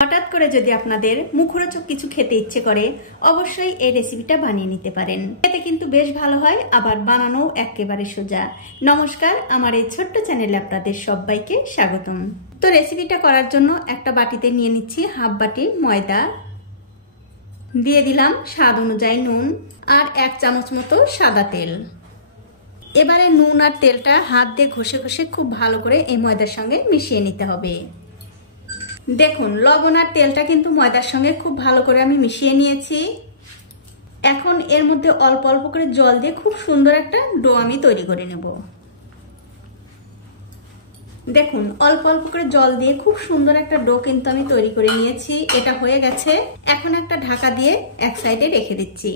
হঠাৎ করে যদি আপনাদের মুখরোচক কিছু খেতে ইচ্ছে করে অবশ্যই এই রেসিপিটা বানিয়ে নিতে পারেন। খেতে কিন্তু বেশ ভালো হয়, আবার বানানো একেবারে সোজা। নমস্কার, আমার এই ছোট্ট চ্যানেলে আপনাদের সবাইকে স্বাগতম। তো রেসিপিটা করার জন্য একটা বাটিতে নিয়ে নিচ্ছি হাফ বাটি ময়দা, দিয়ে দিলাম স্বাদ অনুযায়ী নুন আর 1 চামচ মতো সাদা তেল। এবারে নুন আর তেলটা হাত দিয়ে ঘষে ঘষে খুব ভালো করে এই ময়দার সঙ্গে মিশিয়ে নিতে হবে। দেখুন, লবণ আর তেলটা কিন্তু ময়দার সঙ্গে খুব ভালো করে আমি মিশিয়ে নিয়েছি। এখন এর মধ্যে অল্প অল্প করে জল দিয়ে খুব সুন্দর একটা ডো আমি তৈরি করে নেব। দেখুন, অল্প অল্প করে জল দিয়ে খুব সুন্দর একটা ডো কিন্তু আমি তৈরি করে নিয়েছি। এটা হয়ে গেছে। এখন একটা ঢাকা দিয়ে এক সাইডে রেখে দিচ্ছি।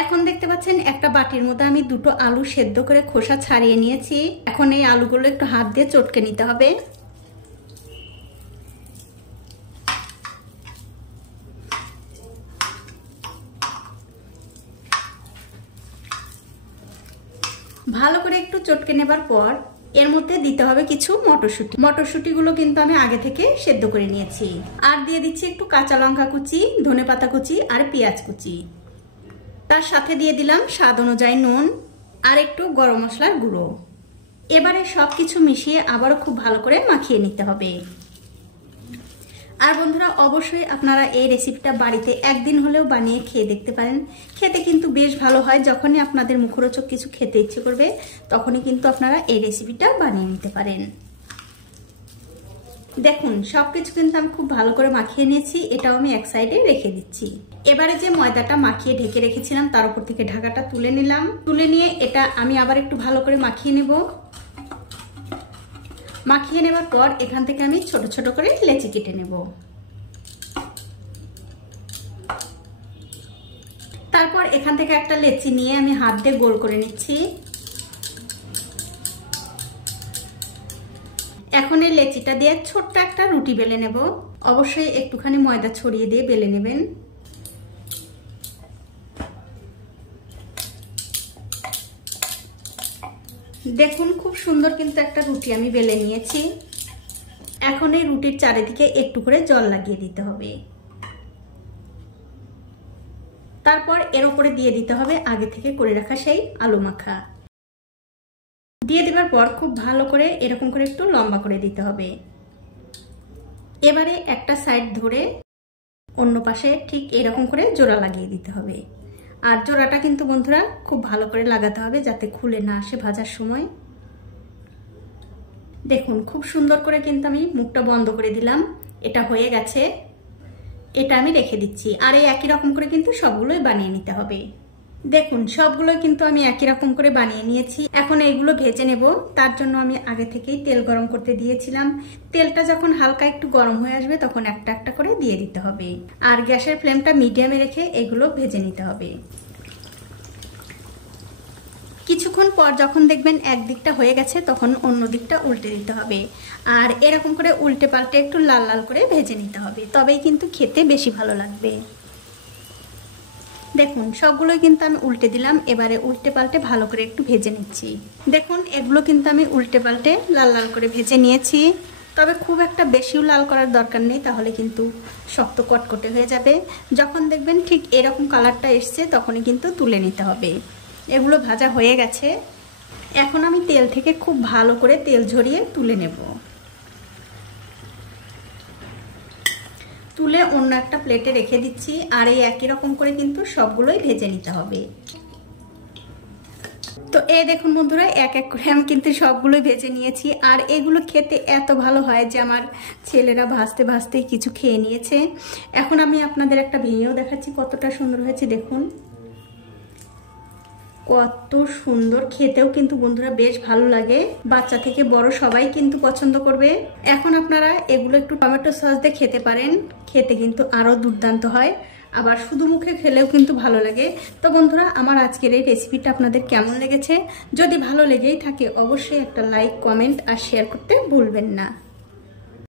এখন দেখতে পাচ্ছেন একটা বাটির মধ্যে আমি দুটো আলু সেদ্ধ করে খোসা ছাড়িয়ে নিয়েছি। এখন এই আলুগুলো একটু হাত দিয়ে চটকে নিতে হবে। ভালো করে একটু চটকে নেবার পর এর মধ্যে দিতে হবে কিছু মটরশুঁটি। মটরশুঁটিগুলো কিন্তু আমি আগে থেকে সেদ্ধ করে নিয়েছি। আর দিয়ে দিচ্ছি একটু কাঁচা লঙ্কা কুচি, ধনেপাতা কুচি আর পেঁয়াজ কুচি। তার সাথে দিয়ে দিলাম স্বাদ অনুযায়ী নুন আর একটু গরম মশলার গুঁড়ো। এবারে সবকিছু মিশিয়ে আবারও খুব ভালো করে মাখিয়ে নিতে হবে। আর বন্ধুরা, অবশ্যই আপনারা এই রেসিপিটা বাড়িতে একদিন হলেও বানিয়ে খেয়ে দেখতে পারেন। খেতে কিন্তু বেশ ভালো হয়। যখনই আপনাদের মুখরোচক কিছু খেতে ইচ্ছে করবে তখনই কিন্তু আপনারা এই রেসিপিটা বানিয়ে নিতে পারেন। দেখুন, সবকিছু কিন্তু আমি খুব ভালো করে মাখিয়ে নিয়েছি। এটাও আমি এক সাইডে রেখে দিচ্ছি। এবারে যে ময়দাটা মাখিয়ে ঢেকে রেখেছিলাম তার উপর থেকে ঢাকাটা তুলে নিলাম। তুলে নিয়ে এটা আমি আবার একটু ভালো করে মাখিয়ে নেব। মাখিয়ে নেবার পর এখান থেকে আমি ছোট ছোট করে লেচি কেটে নেব। তারপর এখান থেকে একটা লেচি নিয়ে আমি হাত দিয়ে গোল করে নিচ্ছি। এখন এই লেচিটা দিয়ে ছোট্ট একটা রুটি বেলে নেব। অবশ্যই একটুখানি ময়দা ছড়িয়ে দিয়ে বেলে নেবেন। দেখুন, খুব সুন্দর কিন্তু একটা রুটি আমি বেলে নিয়েছি। এখন এই রুটির চারিদিকে একটু করে জল লাগিয়ে দিতে হবে। তারপর এর উপরে দিয়ে দিতে হবে আগে থেকে করে রাখা সেই আলু মাখা। দিয়ে দেওয়ার পর খুব ভালো করে এরকম করে একটু লম্বা করে দিতে হবে। এবারে একটা সাইড ধরে অন্য পাশে ঠিক এরকম করে জোড়া লাগিয়ে দিতে হবে। আর জোড়াটা কিন্তু বন্ধুরা খুব ভালো করে লাগাতে হবে যাতে খুলে না আসে ভাজার সময়। দেখুন, খুব সুন্দর করে কিন্তু আমি মুখটা বন্ধ করে দিলাম। এটা হয়ে গেছে। এটা আমি রেখে দিচ্ছি। আর এই একই রকম করে কিন্তু সবগুলোই বানিয়ে নিতে হবে। দেখুন, সবগুলোই কিন্তু আমি একই রকম করে বানিয়ে নিয়েছি। এখন এইগুলো ভেজে নেব। তার জন্য আমি আগে থেকেই তেল গরম করতে দিয়েছিলাম। তেলটা যখন হালকা একটু গরম হয়ে আসবে তখন একটা একটা করে দিয়ে দিতে হবে। আর গ্যাসের ফ্লেমটা মিডিয়ামে রেখে এগুলো ভেজে নিতে হবে। কিছুক্ষণ পর যখন দেখবেন একদিকটা হয়ে গেছে তখন অন্য দিকটা উল্টে দিতে হবে। আর এরকম করে উল্টে পাল্টে একটু লাল লাল করে ভেজে নিতে হবে, তবেই কিন্তু খেতে বেশি ভালো লাগবে। দেখুন, সবগুলোই কিন্তু আমি উল্টে দিলাম। এবারে উল্টে পাল্টে ভালো করে একটু ভেজে নিচ্ছি। দেখুন, এগুলো কিন্তু আমি উল্টে পাল্টে লাল লাল করে ভেজে নিয়েছি। তবে খুব একটা বেশিও লাল করার দরকার নেই, তাহলে কিন্তু শক্ত কটকটে হয়ে যাবে। যখন দেখবেন ঠিক এরকম কালারটা এসছে তখনই কিন্তু তুলে নিতে হবে। এগুলো ভাজা হয়ে গেছে। এখন আমি তেল থেকে খুব ভালো করে তেল ঝরিয়ে তুলে নেব। তুলে অন্য একটা প্লেটে রেখে দিচ্ছি। আর এই একই রকম করে কিন্তু সবগুলোই ভেজে নিতে হবে। তো এই দেখুন বন্ধুরা, এক এক করে আমি কিন্তু সবগুলোই ভেজে নিয়েছি। আর এগুলো খেতে এত ভালো হয় যে আমার ছেলেরা ভাজতে ভাজতেই কিছু খেয়ে নিয়েছে। এখন আমি আপনাদের একটা ভেঙেও দেখাচ্ছি কতটা সুন্দর হয়েছে। দেখুন কত সুন্দর, খেতেও কিন্তু বন্ধুরা বেশ ভালো লাগে। বাচ্চা থেকে বড় সবাই কিন্তু পছন্দ করবে। এখন আপনারা এগুলো একটু টমেটো সস দিয়ে খেতে পারেন। খেতে কিন্তু আরো দুর্দান্ত হয়। আবার শুধু মুখে খেলেও কিন্তু ভালো লাগে। তো বন্ধুরা, আমার আজকের এই রেসিপিটা আপনাদের কেমন লেগেছে? যদি ভালো লেগেই থাকে অবশ্যই একটা লাইক, কমেন্ট আর শেয়ার করতে ভুলবেন না।